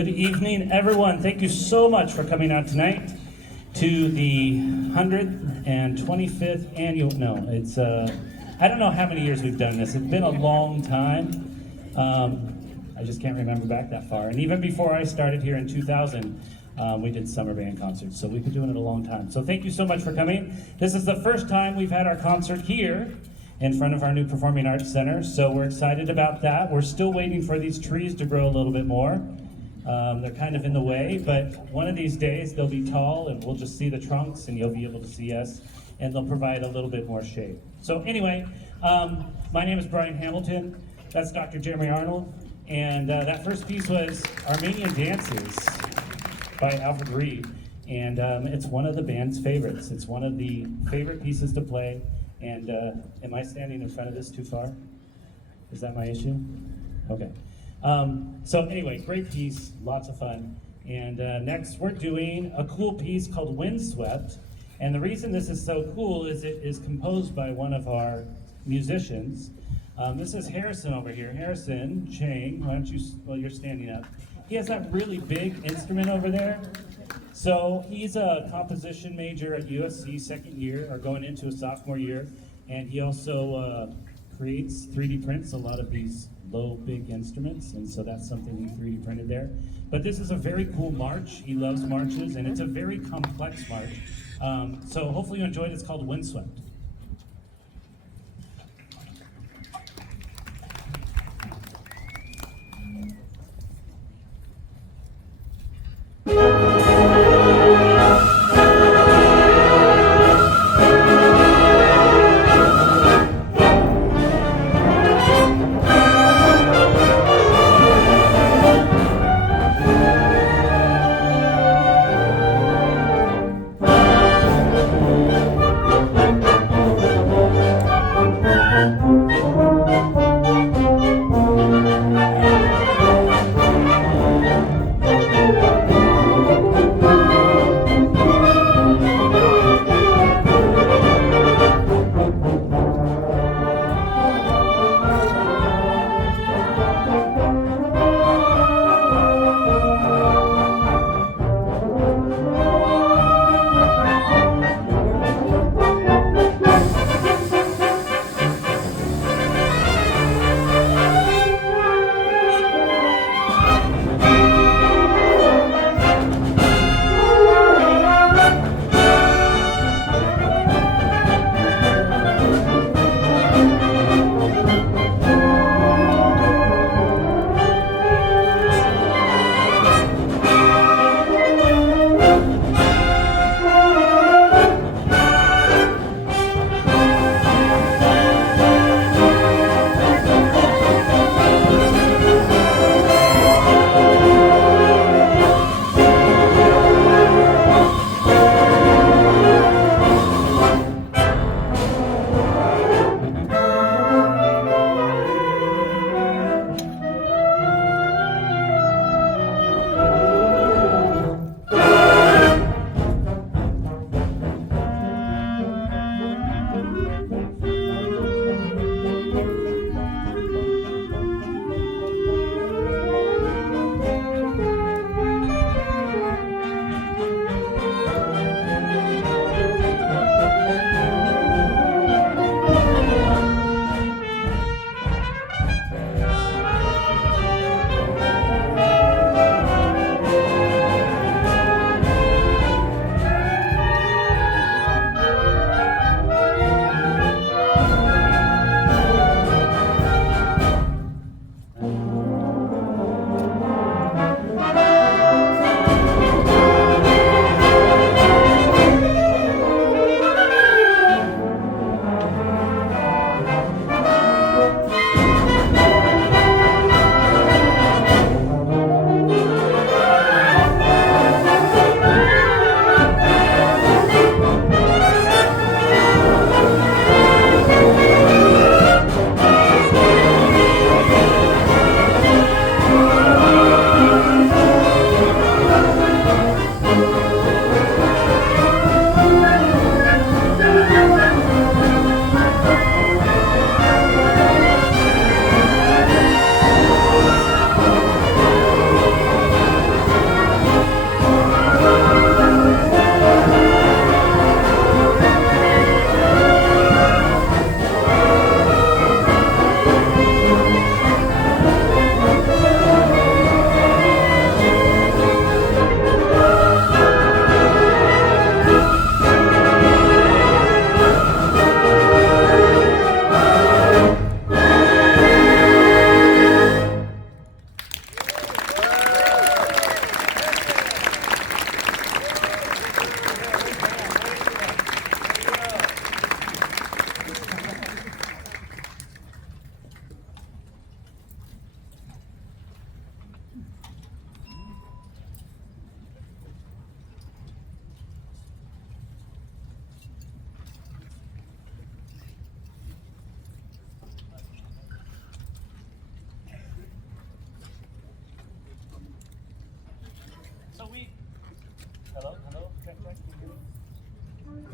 Good evening, everyone. Thank you so much for coming out tonight to the 125th annual, I don't know how many years we've done this. It's been a long time. I just can't remember back that far. And even before I started here in 2000, we did summer band concerts. So we've been doing it a long time. So thank you so much for coming. This is the first time we've had our concert here in front of our new Performing Arts Center. So we're excited about that. We're still waiting for these trees to grow a little bit more. They're kind of in the way, but one of these days they'll be tall and we'll just see the trunks and you'll be able to see us, and they'll provide a little bit more shade. So anyway, my name is Brian Hamilton. That's Dr. Jeremy Arnold. And that first piece was Armenian Dances by Alfred Reed. And it's one of the band's favorites. It's one of the favorite pieces to play. And am I standing in front of this too far? Is that my issue? Okay. So anyway, great piece, lots of fun. And next we're doing a cool piece called Windswept. And the reason this is so cool is it is composed by one of our musicians. This is Harrison over here. Harrison Chang, why don't you, well, you're standing up. He has that really big instrument over there. So he's a composition major at USC, second year, or going into a sophomore year. And he also creates 3D prints a lot of these low, big instruments, and so that's something he 3D printed there. But this is a very cool march. He loves marches, and it's a very complex march. So hopefully you enjoyed it. It's called Windswept.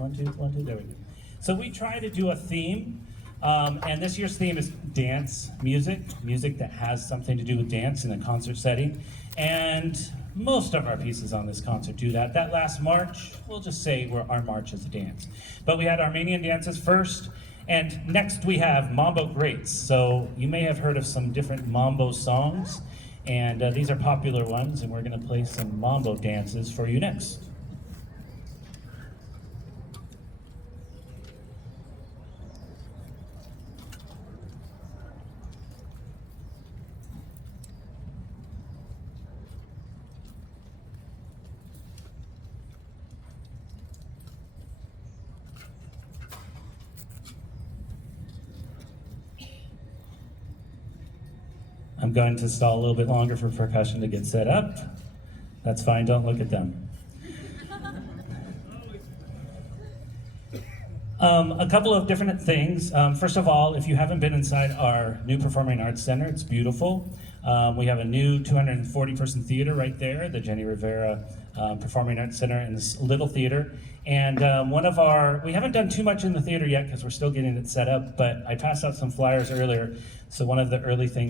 1, 2, 1, 2. There we go. So we try to do a theme, and this year's theme is dance music, music that has something to do with dance in a concert setting. And most of our pieces on this concert do that. That last march, we'll just say our march is a dance. But we had Armenian dances first, and next we have Mambo Greats. So you may have heard of some different Mambo songs, and these are popular ones, and we're gonna play some Mambo dances for you next. I'm going to stall a little bit longer for percussion to get set up. That's fine, don't look at them. A couple of different things. First of all, if you haven't been inside our new Performing Arts Center, it's beautiful. We have a new 240-person theater right there, the Jenny Rivera Performing Arts Center in this little theater. And we haven't done too much in the theater yet because we're still getting it set up, but I passed out some flyers earlier. So one of the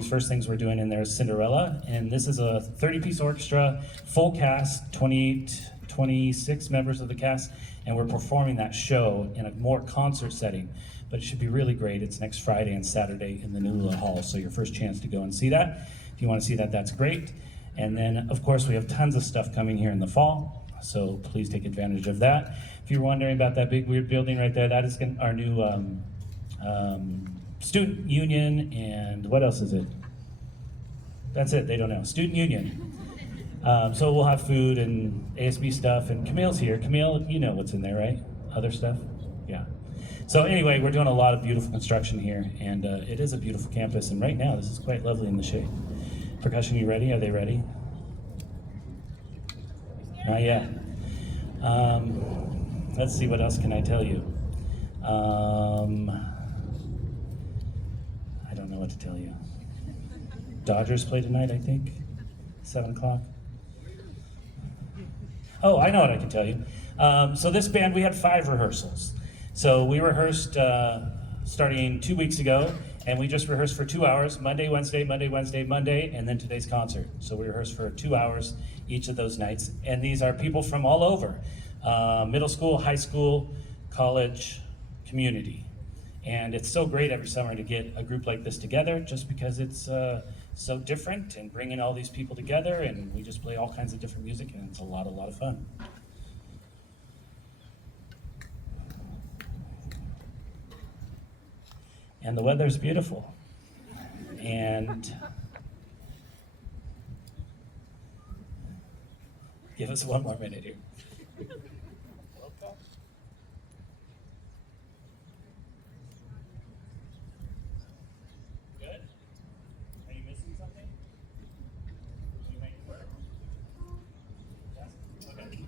first things we're doing in there is Cinderella. And this is a 30-piece orchestra, full cast, 26 members of the cast, and we're performing that show in a more concert setting. But it should be really great. It's next Friday and Saturday in the Nula Hall, so your first chance to go and see that. If you want to see that, that's great. And then, of course, we have tons of stuff coming here in the fall, so please take advantage of that. If you're wondering about that big weird building right there, that is our new student union, and what else is it? That's it, they don't know. Student union. So we'll have food and ASB stuff, and Camille's here. Camille, you know what's in there, right? Other stuff? Yeah. So anyway, we're doing a lot of beautiful construction here, and it is a beautiful campus, and right now this is quite lovely in the shade. Percussion, you ready? Are they ready? Not yet. Let's see, what else can I tell you? I don't know what to tell you. Dodgers play tonight, I think, 7 o'clock. Oh, I know what I can tell you. So this band, we had 5 rehearsals. So we rehearsed starting 2 weeks ago, and we just rehearsed for 2 hours, Monday, Wednesday, Monday, Wednesday, Monday, and then today's concert. So we rehearsed for 2 hours each of those nights. And these are people from all over, middle school, high school, college, community. And it's so great every summer to get a group like this together, just because it's so different, and bringing all these people together, and we just play all kinds of different music, and it's a lot of fun. And the weather's beautiful. And give us 1 more minute here. Good? Are you missing something? Can you make it work? Yes? Okay.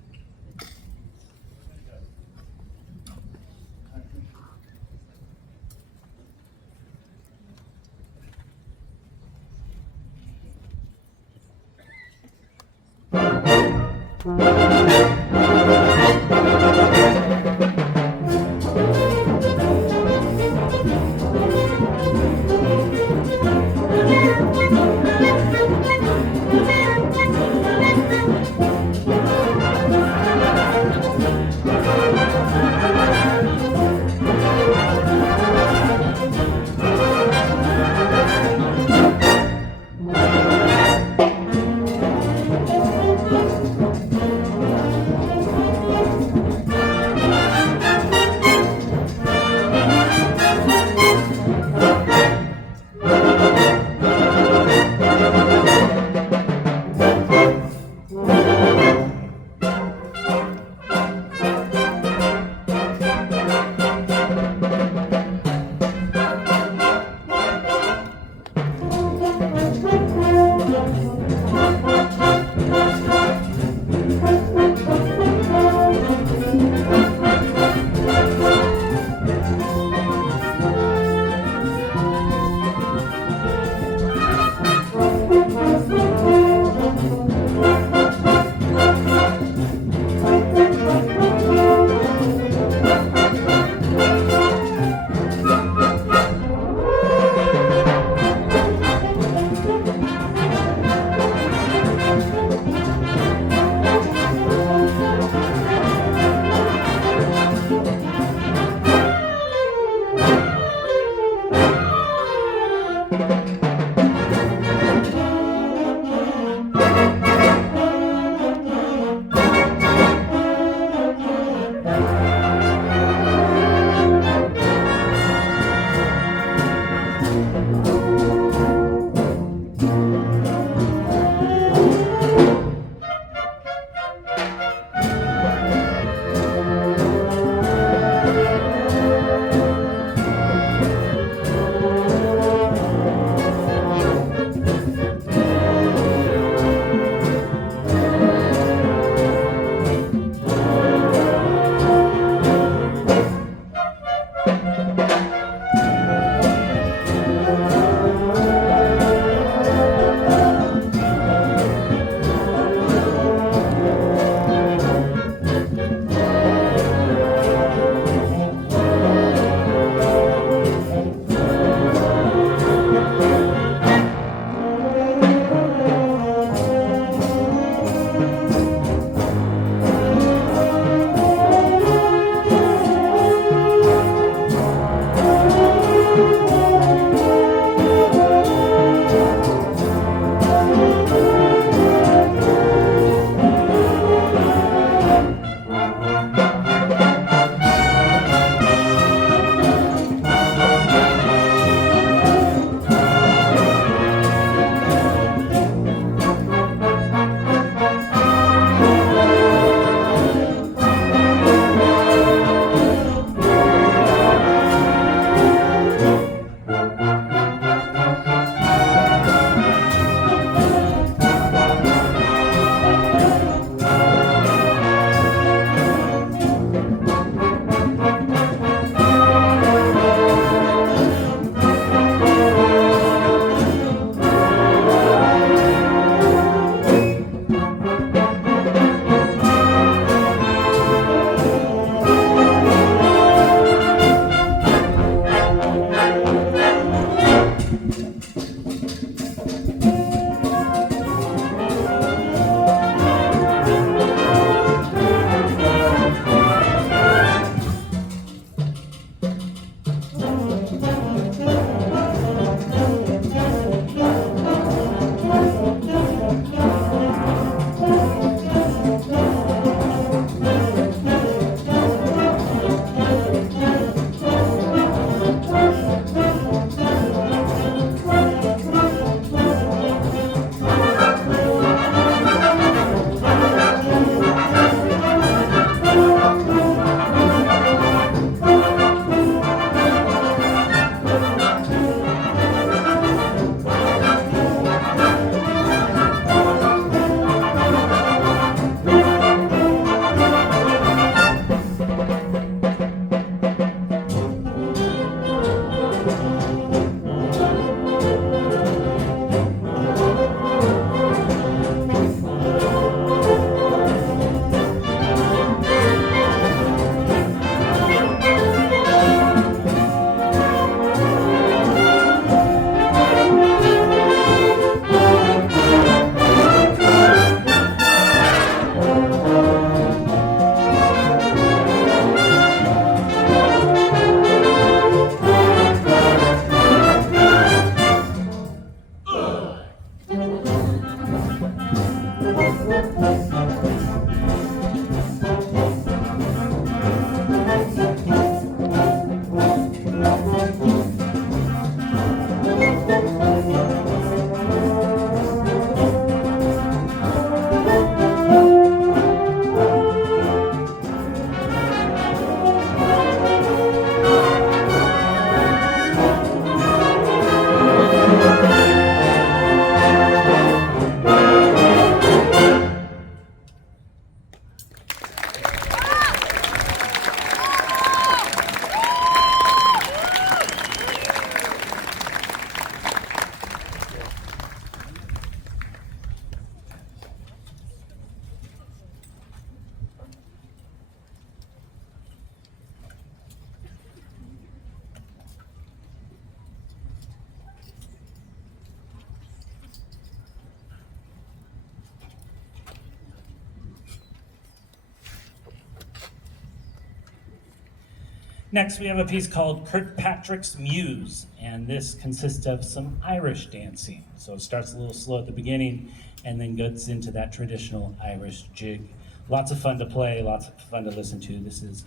Next, we have a piece called Kirkpatrick's Muse, and this consists of some Irish dancing. So it starts a little slow at the beginning and then gets into that traditional Irish jig. Lots of fun to play, lots of fun to listen to. This is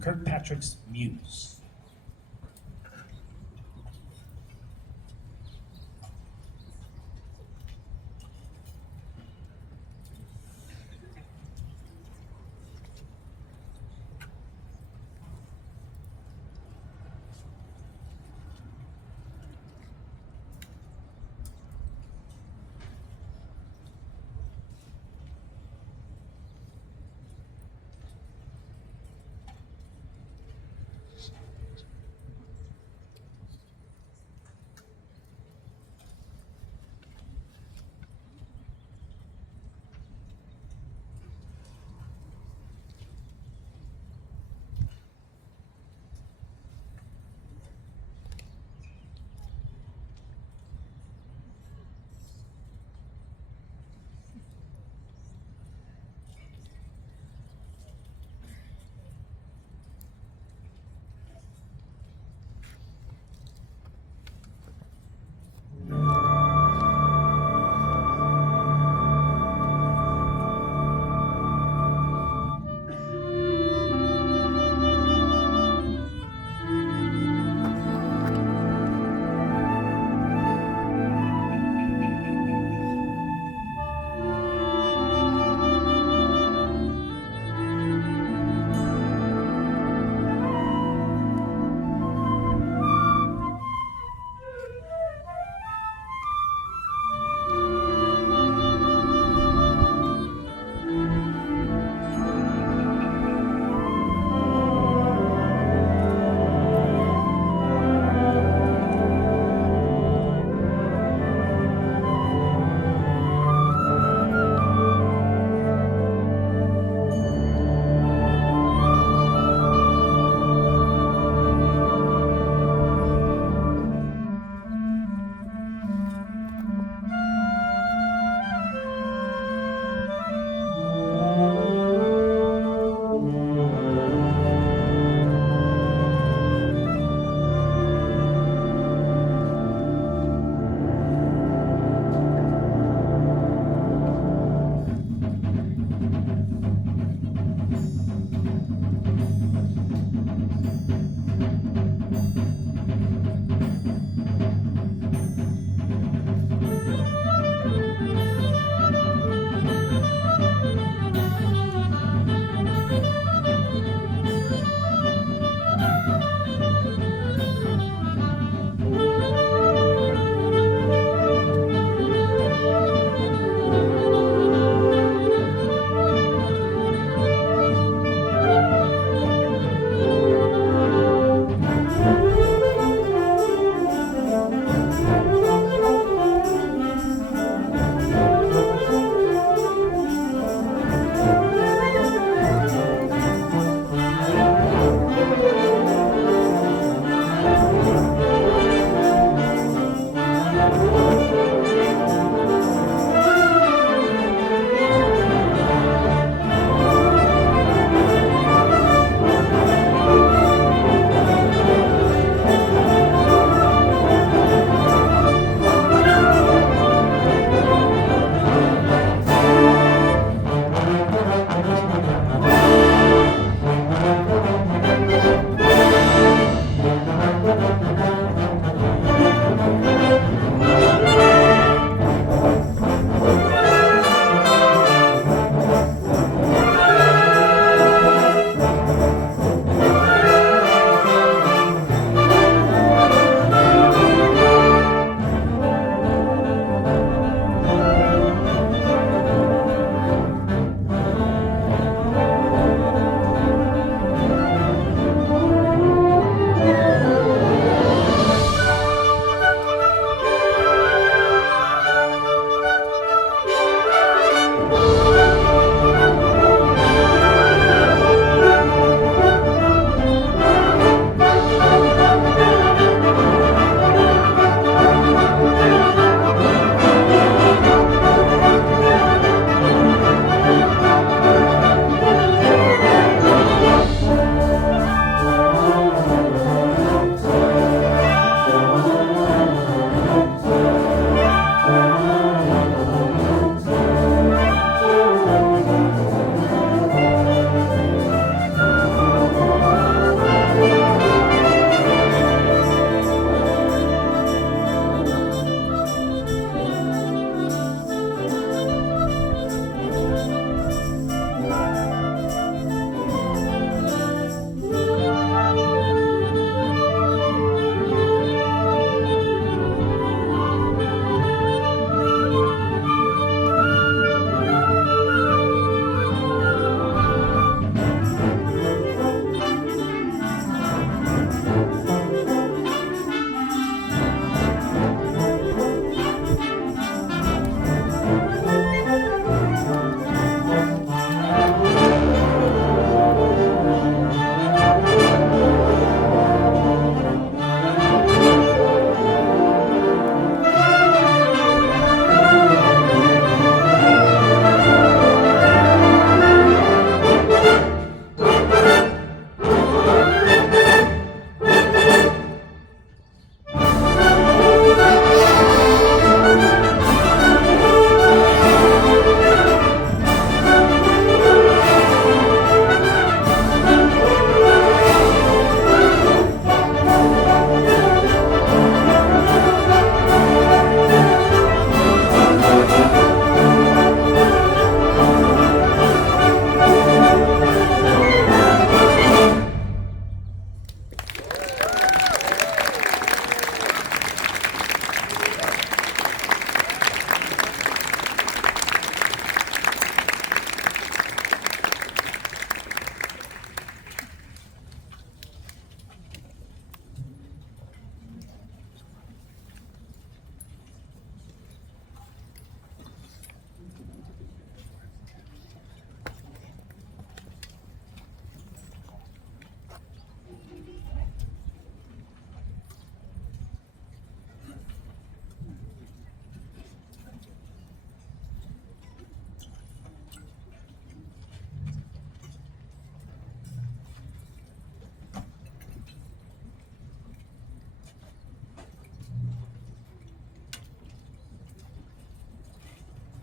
Kirkpatrick's Muse.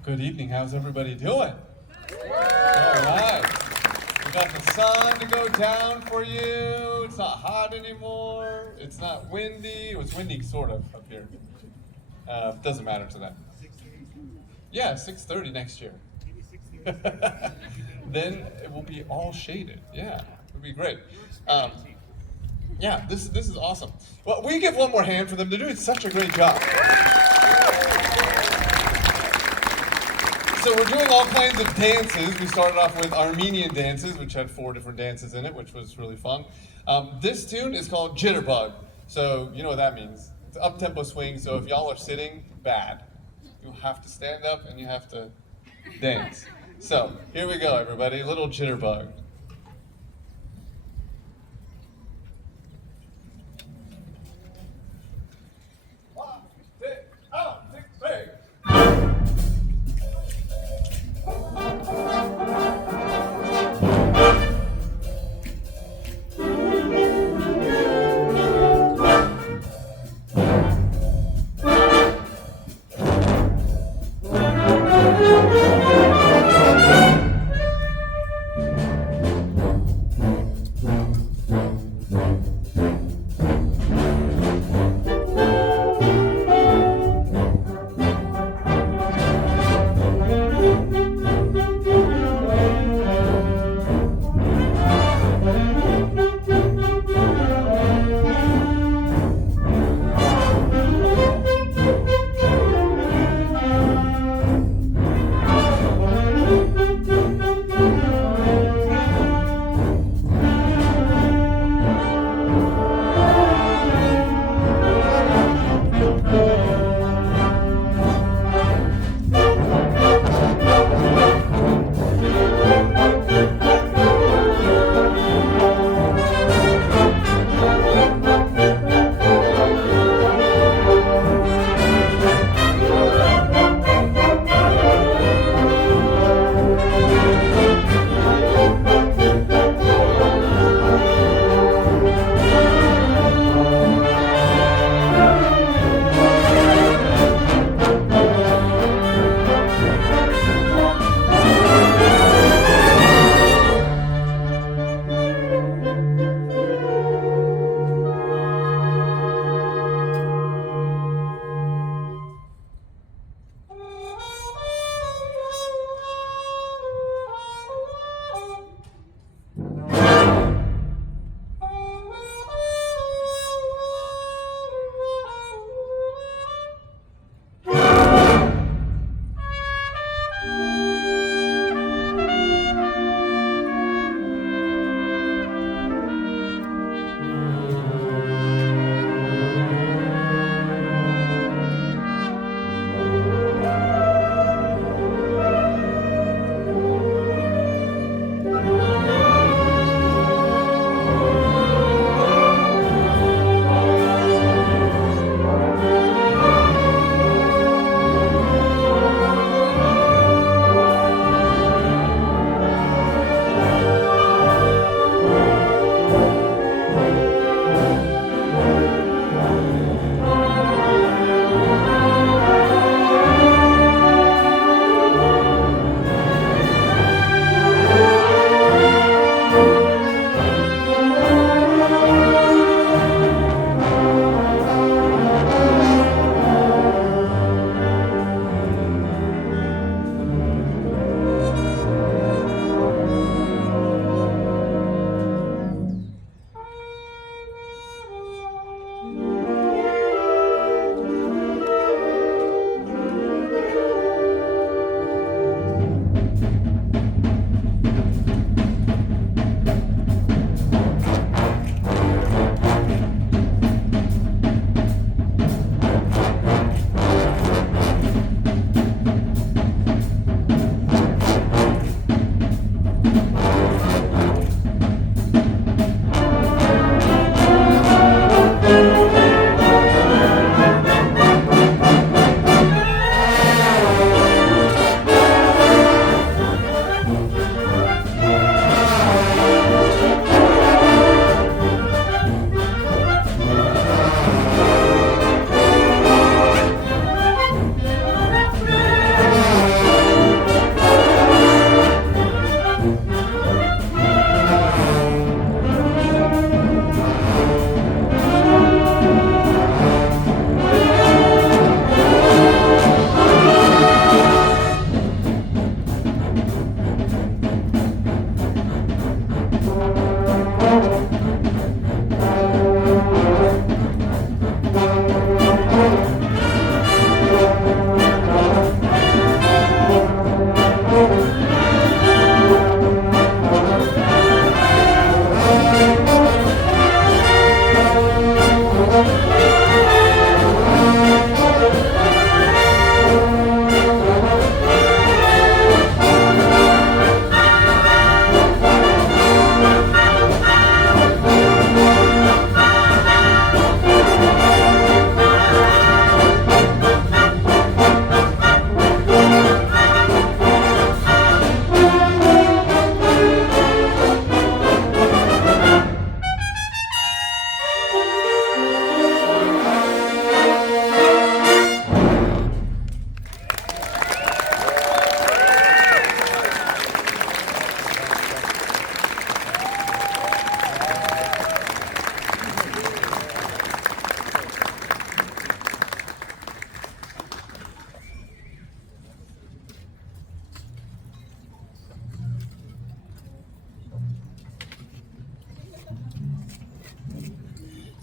Good evening. How's everybody doing? All right. We got the sun to go down for you. It's not hot anymore. It's not windy. It was windy sort of up here. Doesn't matter to that. Yeah, 6:30 next year. Then it will be all shaded. Yeah, it'll be great. Yeah, this is awesome. Well, we give one more hand for them. They're doing such a great job. So we're doing all kinds of dances. We started off with Armenian dances, which had 4 different dances in it, which was really fun. This tune is called Jitterbug. So you know what that means. It's up-tempo swing, so if y'all are sitting, bad. You have to stand up and you have to dance. So here we go, everybody. Little Jitterbug.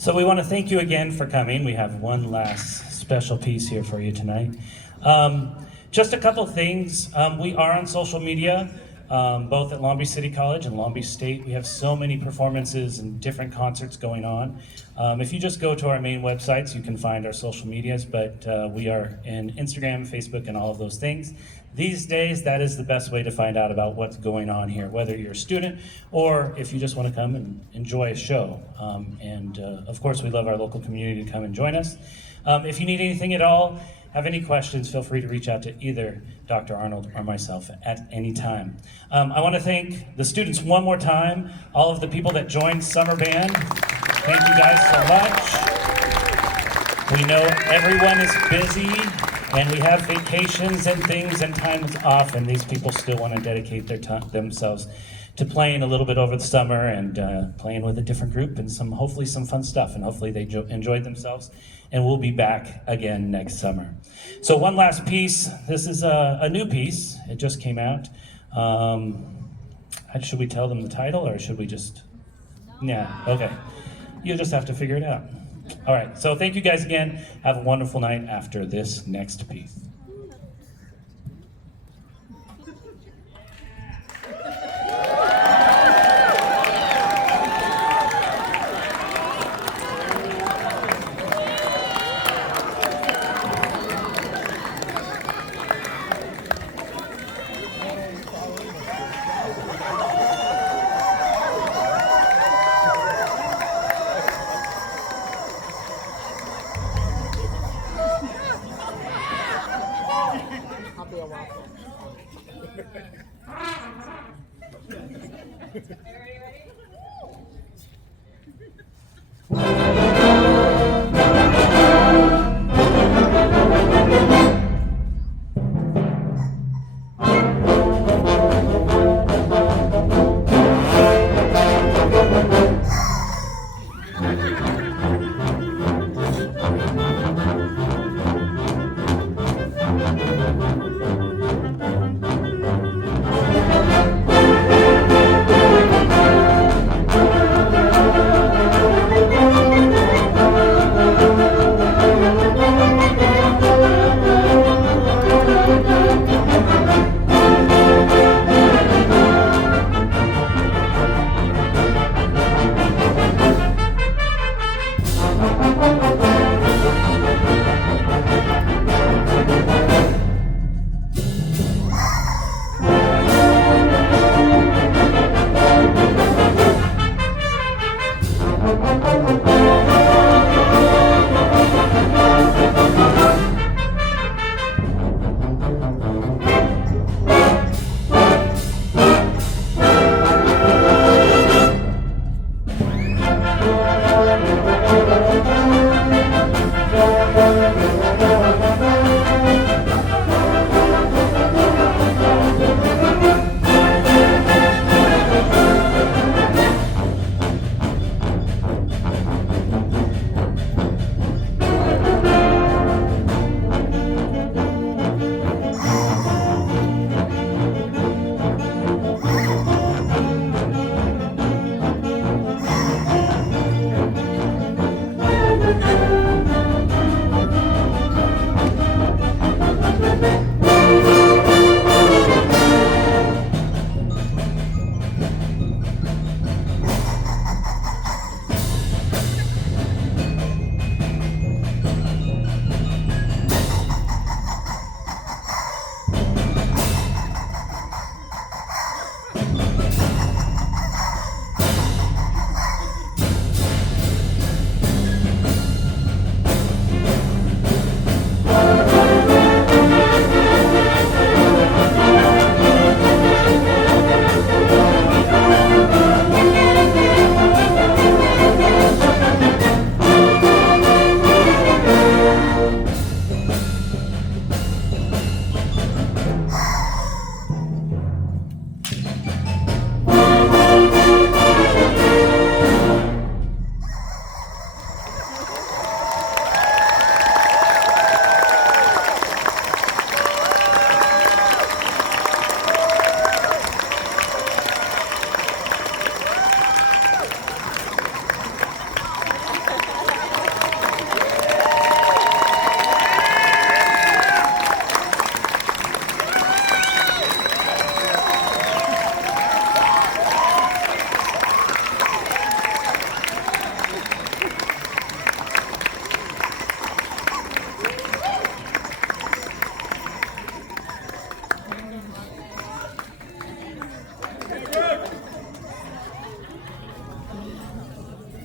So we want to thank you again for coming. We have one last special piece here for you tonight. Just a couple things. We are on social media, both at Long Beach City College and Long Beach State. We have so many performances and different concerts going on. If you just go to our main websites, you can find our social medias, but we are in Instagram, Facebook, and all of those things. These days, that is the best way to find out about what's going on here, whether you're a student or if you just want to come and enjoy a show. Of course, we love our local community to come and join us. If you need anything at all, have any questions, feel free to reach out to either Dr. Arnold or myself at any time. I want to thank the students one more time, all of the people that joined Summer Band. Thank you guys so much. We know everyone is busy, and we have vacations and things and times off, and these people still want to dedicate themselves to playing a little bit over the summer and playing with a different group and hopefully some fun stuff, and hopefully they enjoyed themselves, and we'll be back again next summer. So one last piece. This is a new piece. It just came out. Should we tell them the title, or should we just? Yeah, okay. You'll just have to figure it out. All right, so thank you guys again. Have a wonderful night after this next piece.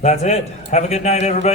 That's it. Have a good night, everybody.